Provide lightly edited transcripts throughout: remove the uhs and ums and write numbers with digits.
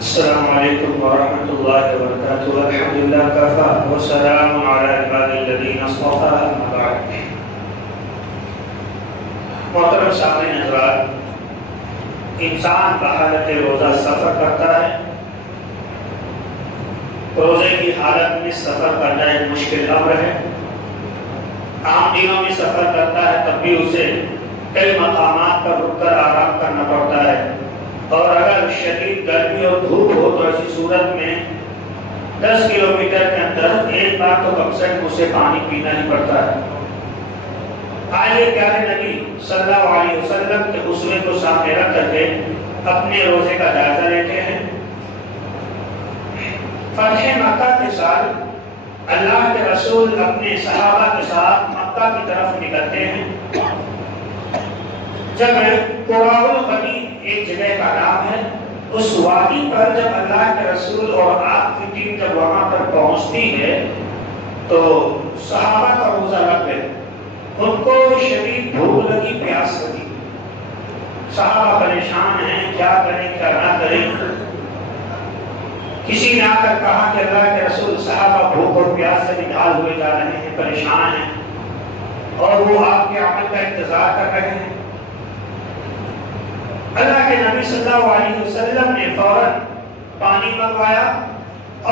السلام علیکم ورحمۃ اللہ وبرکاتہ. الحمدللہ کفی وسلام علی عباد الذین اصطفی اما بعد. محترم سامعین حضرات، انسان بحالت روزہ سفر کرتا ہے. روزے کی حالت میں سفر کرنا ایک مشکل امر ہے. عام دنوں میں سفر کرتا ہے تب بھی اسے کئی مقامات پر رک کر آرام کرنا پڑتا ہے، اور اگر شدید گرمی اور دھوپ ہو تو ایسی صورت میں 10 کلومیٹر کے اندر ایک بار تو کم سے کم اسے پانی پینا ہی پڑتا ہے. آئیے پیارے نبی صلی اللہ علیہ وسلم کے اسوے کو سامنے رکھ کر کے اپنے روزے کا جائزہ لیتے ہیں. فتح مکہ کے سال اللہ کے رسول اپنے صحابہ کے ساتھ مکہ کی طرف نکلتے ہیں. جب قراء الغمی ایک جگہ کا نام ہے، اس وادی پر جب اللہ کے رسول اور آپ کی ٹیم جب وہاں پر پہنچتی ہے تو صحابہ کا روزہ رکھ گئے. ان کو شدید بھوک لگی، پیاس لگی. صحابہ پریشان ہیں، کیا کریں کیا نہ کریں. کسی نے آ کر کہا کہ اللہ کے رسول، صحابہ بھوک اور پیاس سے نڈال ہوئے جا رہے ہیں، پریشان ہیں اور وہ آپ کے عمل کا انتظار کر رہے ہیں. اللہ کے نبی صلی اللہ علیہ وسلم نے فوراً پانی منگوایا،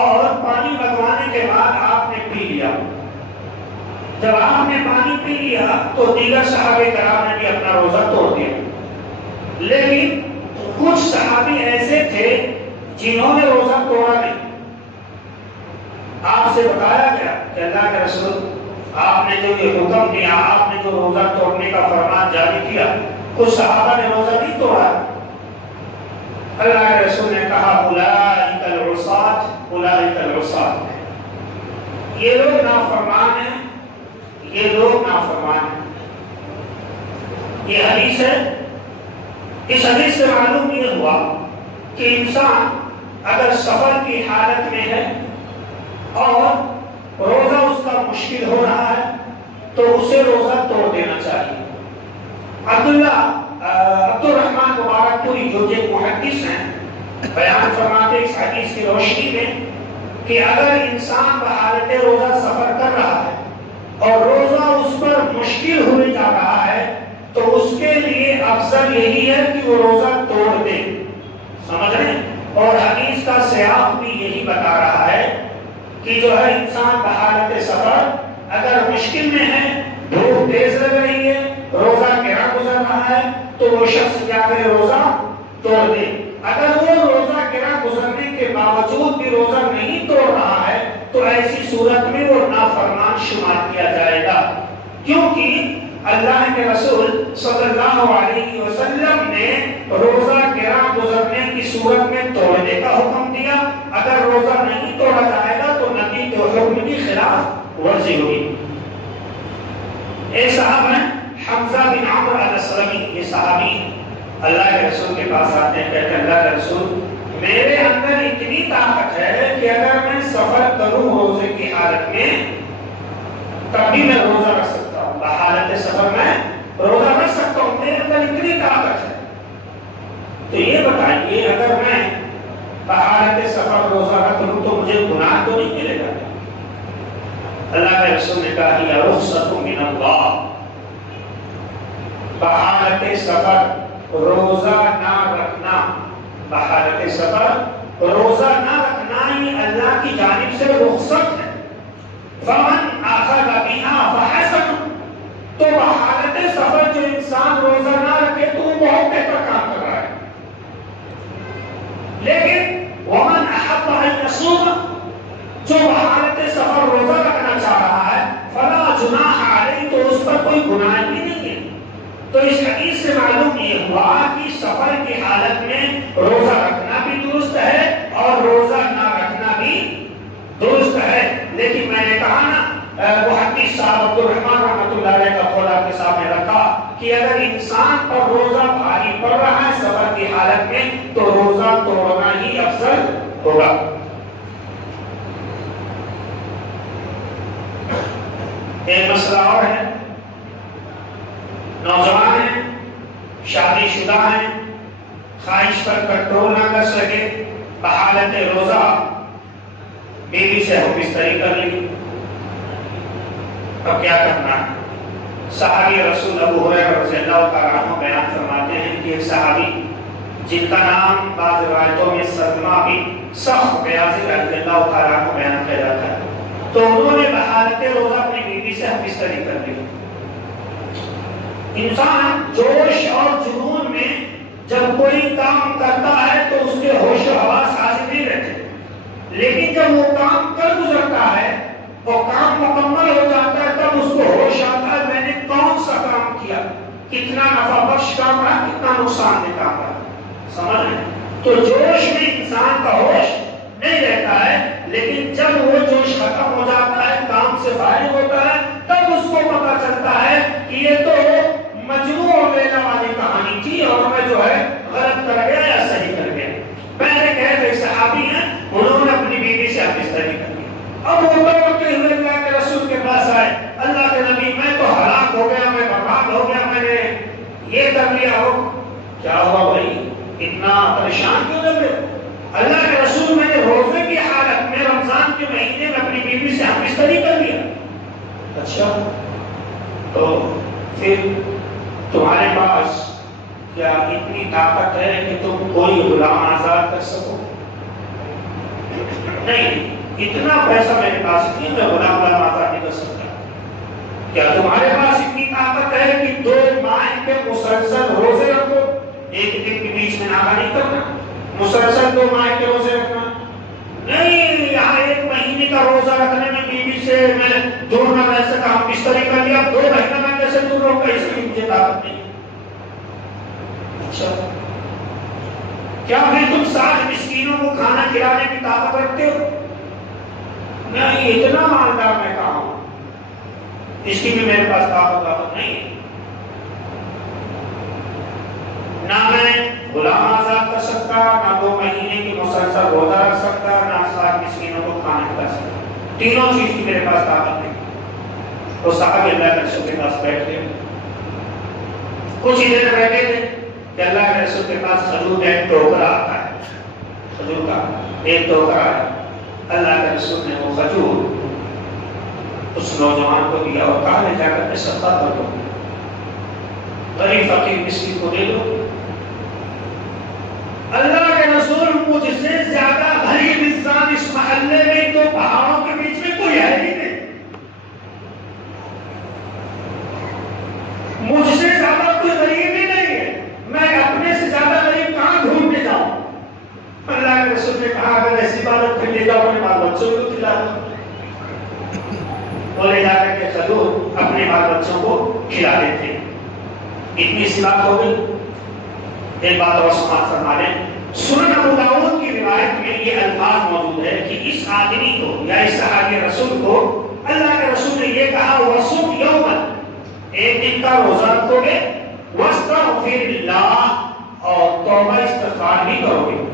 اور پانی منگوانے کے بعد آپ نے پی لیا. جب آپ نے پانی پی لیا تو دیگر صحابہ کرام نے بھی اپنا روزہ توڑ دیا. لیکن کچھ صحابی ایسے تھے جنہوں نے روزہ توڑا نہیں. آپ سے بتایا گیا کہ اللہ کے رسول، آپ نے جو یہ حکم دیا، آپ نے جو روزہ توڑنے کا فرمان جاری کیا، کچھ صحابہ نے روزہ نہیں توڑا. اللہ کے رسول نے کہا اولئک العصاة، اولئک العصاة، یہ لوگ نافرمان ہیں، یہ لوگ نافرمان ہیں. یہ حدیث ہے. اس حدیث سے معلوم یہ ہوا کہ انسان اگر سفر کی حالت میں ہے اور روزہ اس کا مشکل ہو رہا ہے تو اسے روزہ توڑ دینا چاہیے. عبد الرحمن مبارک پوری جو ایک محدث ہیں، بیان فرماتے اس حدیث کی روشنی میں کہ اگر انسان بحالت روزہ سفر کر رہا ہے اور روزہ اس پر مشکل ہونے جا رہا ہے تو اس کے لیے افضل یہی ہے کہ وہ روزہ توڑ دے. سمجھ رہے ہیں؟ اور حدیث کا سیاق بھی یہی بتا رہا ہے کہ جو ہے انسان بحالت سفر اگر مشکل میں ہے، بھوک تیز لگ رہی ہے، روزہ گرا گزر رہا ہے تو وہ شخص کیا کرے؟ روزہ توڑ دے. اگر وہ روزہ گرا گزرنے کے باوجود بھی روزہ نہیں توڑ رہا ہے تو ایسی صورت میں وہ نافرمان شمار کیا جائے گا، کیونکہ اللہ کے رسول صلی اللہ علیہ وسلم نے روزہ گرا گزرنے کی صورت میں توڑنے کا حکم دیا. اگر روزہ نہیں توڑا جائے گا تو نبی کے حکم کی خلاف ورزی ہوگی. ایک صحابہ ہیں حمزہ بن عمرو الاسلمی. یہ صحابی اللہ کے رسول کے پاس آتے ہیں، کہتے ہیں اللہ کے رسول، میرے اندر اتنی طاقت ہے کہ اگر میں سفر کروں روزے کی حالت میں تب بھی میں روزہ رکھ سکتا ہوں. بحالت سفر میں روزہ رکھ سکتا ہوں، میرے اندر اتنی طاقت ہے. تو یہ بتائیے اگر میں بحالت سفر روزہ رکھ لوں تو مجھے گناہ تو نہیں ملے گا؟ اللہ کے رسول نے کہا یہ رخصت من اللہ. بحالت سفر روزہ نہ رکھنا، بحالت سفر روزہ نہ رکھنا ہی اللہ کی جانب سے رخصت ہے. فمن اخذ بها فحسن. تو بحالت سفر جو انسان روزہ نہ رکھے تو وہ بہت بہتر کام کر رہا ہے. لیکن ومن احب ان يصوم، جو بحالت سفر روزہ رکھنا چاہ رہا ہے، فلا جناح علیہ، تو اس پر کوئی گناہ بھی نہیں ہے. تو اس حدیث سے معلوم یہ ہوا کہ سفر کی حالت میں روزہ رکھنا بھی درست ہے اور روزہ نہ رکھنا بھی درست ہے. لیکن میں نے کہا نا، محدث صاحب عبد الرحمن رحمۃ اللہ علیہ کا قول آپ کے سامنے رکھا کہ اگر انسان پر روزہ بھاری پڑ رہا ہے سفر کی حالت میں تو روزہ توڑنا ہی افضل ہوگا. ایک مسئلہ اور ہے، نوجوان ہیں، شادی شدہ ہیں، خواہش پر کنٹرول نہ کر سکے، بحالت روزہ بیوی سے ہم بستری کر لی، اب کیا کرنا ہے؟ صحابی رسول ابو ہریرہ رضی اللہ تعالیٰ عنہ بیان فرماتے ہیں کہ ایک صحابی جن کا نام بعض روایتوں میں سلمہ بن سخر بیاضی رضی اللہ تعالیٰ عنہ بیان کیا جاتا ہے، تو انہوں نے بحالت روزہ اپنی بیوی سے ہم بستری کر لی۔ انسان جوش اور جنون میں جب کوئی کام کرتا ہے تو اس کے ہوش و حواس حاضر نہیں رہتے، لیکن جب وہ کام کر گزرتا ہے اور کام مکمل ہو جاتا ہے تب اس کو ہوش آتا ہے میں نے کون سا کام کیا، کتنا نفع بخش کام رہا، کتنا نقصان دہ کام رہا، سمجھ رہے ہیں؟ تو جوش میں انسان کا ہوش نہیں رہتا ہے، لیکن جب وہ جوش ختم ہو جاتا ہے، کام سے فارغ ہوتا ہے، تب اس کو پتا چلتا ہے کہ یہ تو مجنون اور لیلا والی کہانی تھی اور میں جو ہے غلط کر گیا یا صحیح کر گیا۔ پہلے کہے ایک صحابی ہیں، انہوں نے اپنی بیوی سے بستری کر لی، اب وہ دوڑتے ہوئے اللہ کے رسول کے پاس آئے، اللہ کے نبی میں تو ہلاک ہو گیا، میں برباد ہو گیا، میں نے یہ کر لیا ہو۔ کیا ہوا بھائی، اتنا پریشان کیوں لگ رہے؟ اللہ کے رسول میں نے روزے کی حالت میں رمضان کے مہینے میں اپنی بیوی سے بستری کر لیا۔ اچھا، تو پھر تمہارے پاس کیا اتنی طاقت ہے کہ تم کوئی غلام آزاد کر سکو؟ نہیں، اتنا پیسہ میرے پاس نہیں، میں غلام آزاد نہیں کر سکتا۔ کیا تمہارے پاس اتنی طاقت ہے کہ 2 ماہ کے مسلسل روزے رکھو، ایک دن کے بیچ میں ناغہ نہیں کرنا، مسلسل 2 ماہ کے روزے رکھنا؟ نہیں، یہاں 1 مہینے کا روزہ رکھنے میں بیوی سے میں دور نہ رہ سکا، ہم بستری کر لیا، 2 مہینہ میں کیسے دور رہوں گا، اس کی مجھے طاقت نہیں۔ اچھا، کیا پھر تم 60 مسکینوں کو کھانا کھلانے کی طاقت رکھتے ہو؟ نہیں، اتنا مالدار میں کہاں ہوں، اس کی بھی میرے پاس طاقت نہیں ہے۔ نہ میں غلام آزاد کر سکتا، نہ 2 مہینے کی مسلسل روزہ رکھ سکتا، نہ 60 مسکینوں کو کھانا کھلا سکتا، تینوں چیز کی میرے پاس طاقت نہیں۔ وہ صاحب اللہ کے رسول کے پاس بیٹھ گئے، کچھ ہی دیر بیٹھے تھے کہ اللہ کے رسول کے پاس کھجور کا ایک ٹوکرا آتا ہے، کھجور کا ایک ٹوکرا ہے۔ اللہ کے رسول نے وہ کھجور اس نوجوان کو دیا اور کہا لے جا کر کے صدقہ کر دو، غریب فقیر مسکین کو دے دو۔ اللہ کے رسول مجھ سے زیادہ غریب انسان اس محلے میں تو پہاڑوں کے بیچ میں کوئی ہے ہی نہیں، مجھ سے زیادہ کوئی غریب ہی نہیں ہے، میں اپنے سے زیادہ غریب کہاں ڈھونڈ کے جاؤں؟ اللہ کے رسول نے کہا اگر ایسی بات پھر لے جاؤ اپنے بال بچوں کو کھلا دو۔ وہ لے جا کر کے کھجور اپنے بال بچوں کو کھلا دیتے۔ اتنی سی بات ہو گئی۔ ایک بات اور سماعت فرما لیں، سنن ابو داؤد کی روایت میں یہ الفاظ موجود ہے کہ اس آدمی کو یا اس صحابی رسول کو اللہ کے رسول نے یہ کہا وصوم یوما، ایک دن کا روزہ رکھو گے، واستغفر اللہ، اور توبہ استغفار بھی کرو گے۔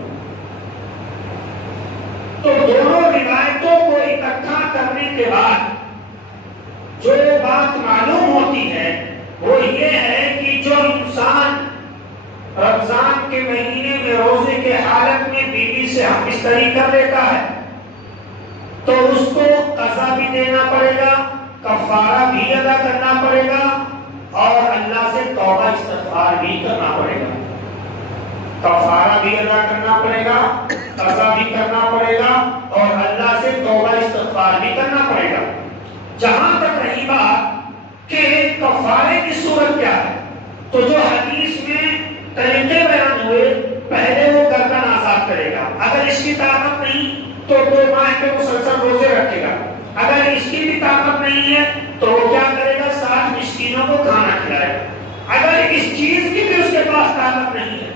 تو دونوں روایتوں کو اکٹھا کرنے کے بعد جو بات معلوم ہوتی ہے وہ یہ ہے کہ جو انسان رمضان کے مہینے میں روزے کے حالت میں بیوی سے ہم بستری کر لیتا ہے تو اس کو قضا بھی دینا پڑے گا، کفارہ بھی ادا کرنا پڑے گا اور اللہ سے توبہ استغفار بھی کرنا پڑے گا۔ کفارہ بھی ادا کرنا پڑے گا، قضا بھی کرنا پڑے گا اور اللہ سے توبہ استغفار بھی کرنا پڑے گا۔ جہاں تک رہی بات کہ کفارے کی صورت کیا ہے، تو جو حدیث میں طریقے بیان ہوئے، پہلے وہ گردن آزاد کرے گا، اگر اس کی طاقت نہیں تو 2 ماہ کے مسلسل روزے رکھے گا، اگر اس کی بھی طاقت نہیں ہے تو وہ کیا کرے گا، 60 مسکینوں کو کھانا کھلائے گا، اگر اس چیز کی بھی اس کے پاس طاقت نہیں ہے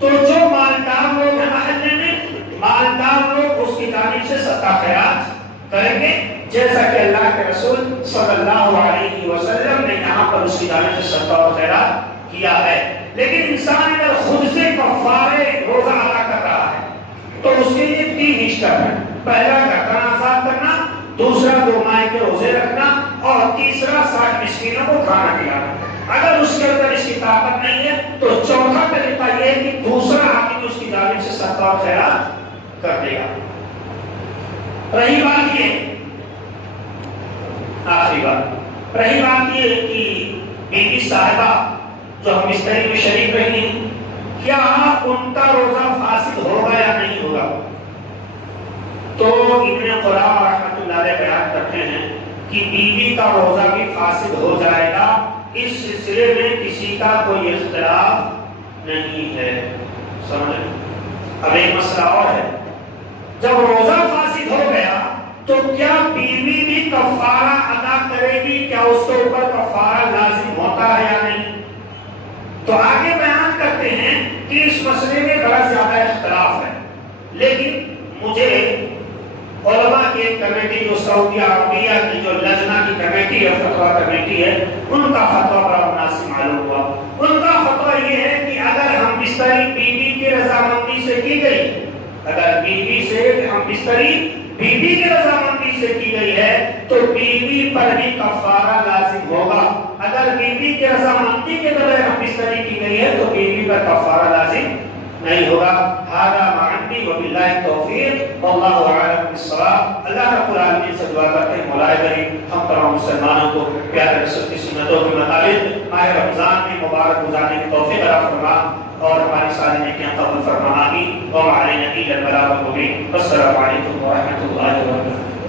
تو جو مالدار لوگ ہیں محلے میں، مالدار لوگ اس کی جانب سے صدقہ خیرات کریں گے، جیسا کہ اللہ کے رسول صلی اللہ علیہ وسلم نے یہاں پر اس کی جانب سے صدقہ و خیرات کیا ہے۔ لیکن انسان اگر خود سے کفارے روزہ ادا کر رہا ہے تو اس کے لیے 3 اسٹیپ ہیں، پہلا گردن آزاد کرنا، دوسرا 2 ماہ کے روزے رکھنا اور تیسرا 60 مسکینوں کو کھانا کھلانا۔ اگر اس کے اندر اس کی طاقت نہیں ہے تو چوتھا طریقہ یہ ہے کہ دوسرا آدمی اس کی جانب سے صدقہ و خیرات کر دیا۔ رہی بات یہ، آخری بات، رہی بات یہ کہ بیوی صاحبہ جو ہم بستری میں شریک رہی ہیں، کیا ان کا روزہ فاسد ہوگا یا نہیں ہوگا؟ تو ابن قرآن رحمۃ اللہ علیہ بیان کرتے ہیں کہ بیوی کا روزہ بھی فاسد ہو جائے گا، اس سلسلے میں کسی کا کوئی اختلاف نہیں ہے۔ سمجھ؟ اب ایک مسئلہ اور ہے، جب روزہ فاسد ہو گیا تو کیا بیوی بھی کفارہ ادا کرے گی؟ کیا اس کے اوپر کفارہ لازم ہوتا ہے یا نہیں؟ تو آگے بیان کرتے ہیں کہ اس مسئلے میں بڑا زیادہ اختلاف ہے، لیکن مجھے علماء کی ایک کمیٹی جو سعودی عربیہ کی جو لجنہ کی کمیٹی ہے، فتویٰ کمیٹی ہے، ان کا فتویٰ بڑا مناسب معلوم ہوا۔ ان کا فتویٰ یہ ہے کہ اگر ہم بستری بیوی کی رضامندی سے کی گئی، اگر بیوی سے ہم بستری بیوی کی رضامندی سے کی گئی ہے تو بیوی پر بھی کفارہ لازم ہوگا، اگر بیوی کی رضامندی کے بغیر ہم بستری کی گئی ہے تو بیوی پر کفارہ لازم نہیں ہوگا۔ ھذا ما عندی وباللہ التوفیق واللہ اعلم بالصواب۔ اللہ رب العالمین سے دعا کرتے ہیں مولا کریم ہم تمام مسلمانوں کو پیارے رسول کی سنتوں کے مطابق ماہ رمضان میں مبارک گزارنے کی توفیق عطا فرما اور ہماری ساری نیکیاں قبول فرما۔ آمین۔ وعلینا الا البلاغ المبین۔ السلام علیکم ورحمۃ اللہ وبرکاتہ۔